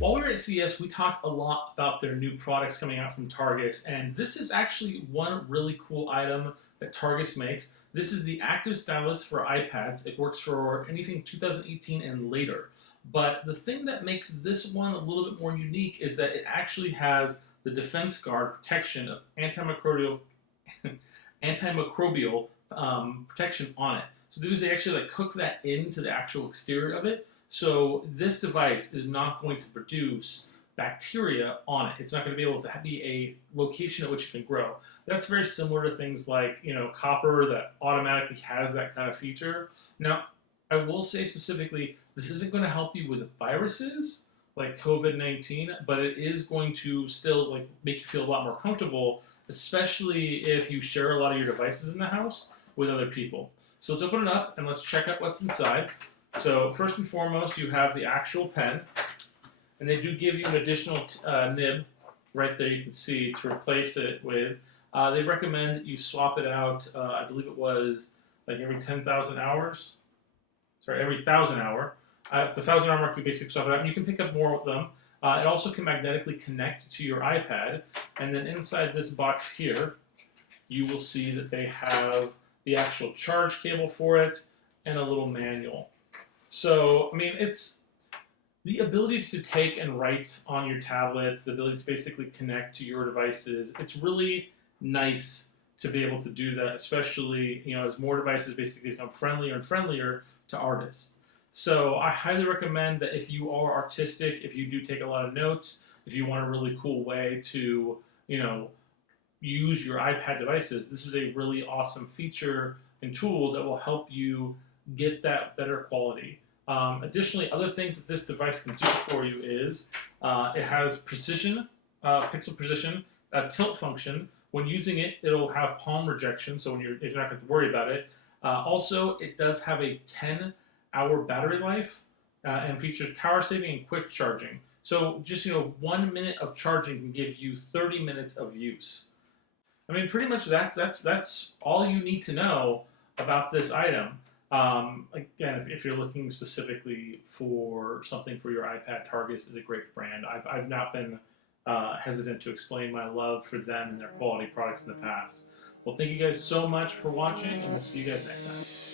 While we were at CES, we talked a lot about their new products coming out from Targus, and this is actually one really cool item that Targus makes. This is the active stylus for iPads. It works for anything 2018 and later. But the thing that makes this one a little bit more unique is that it actually has the defense guard protection of antimicrobial protection on it. So they actually cook that into the actual exterior of it. So this device is not going to produce bacteria on it. It's not going to be able to be a location at which it can grow. That's very similar to things like copper that automatically has that kind of feature. Now, I will say specifically, this isn't going to help you with viruses like COVID-19, but it is going to still make you feel a lot more comfortable, especially if you share a lot of your devices in the house with other people. So let's open it up and let's check out what's inside. So first and foremost, you have the actual pen, and they do give you an additional nib right there. You can see to replace it with. They recommend that you swap it out. I believe it was every 10,000 hours. Sorry, every 1,000 hour. At the 1,000 hour mark, you basically swap it out, and you can pick up more of them. It also can magnetically connect to your iPad, and then inside this box here, you will see that they have the actual charge cable for it and a little manual. So, I mean, it's the ability to take and write on your tablet, the ability to basically connect to your devices. It's really nice to be able to do that, especially as more devices basically become friendlier and friendlier to artists. So I highly recommend that if you are artistic, if you do take a lot of notes, if you want a really cool way to use your iPad devices, this is a really awesome feature and tool that will help you get that better quality. Additionally, other things that this device can do for you is it has precision, pixel precision, a tilt function. When using it, it'll have palm rejection, so you're not going to worry about it. Also, it does have a 10-hour battery life and features power saving and quick charging. So just 1 minute of charging can give you 30 minutes of use. I mean, pretty much that's all you need to know about this item. Again, if you're looking specifically for something for your iPad, Targus is a great brand. I've not been hesitant to explain my love for them and their quality products in the past. Well, thank you guys so much for watching, and we'll see you guys next time.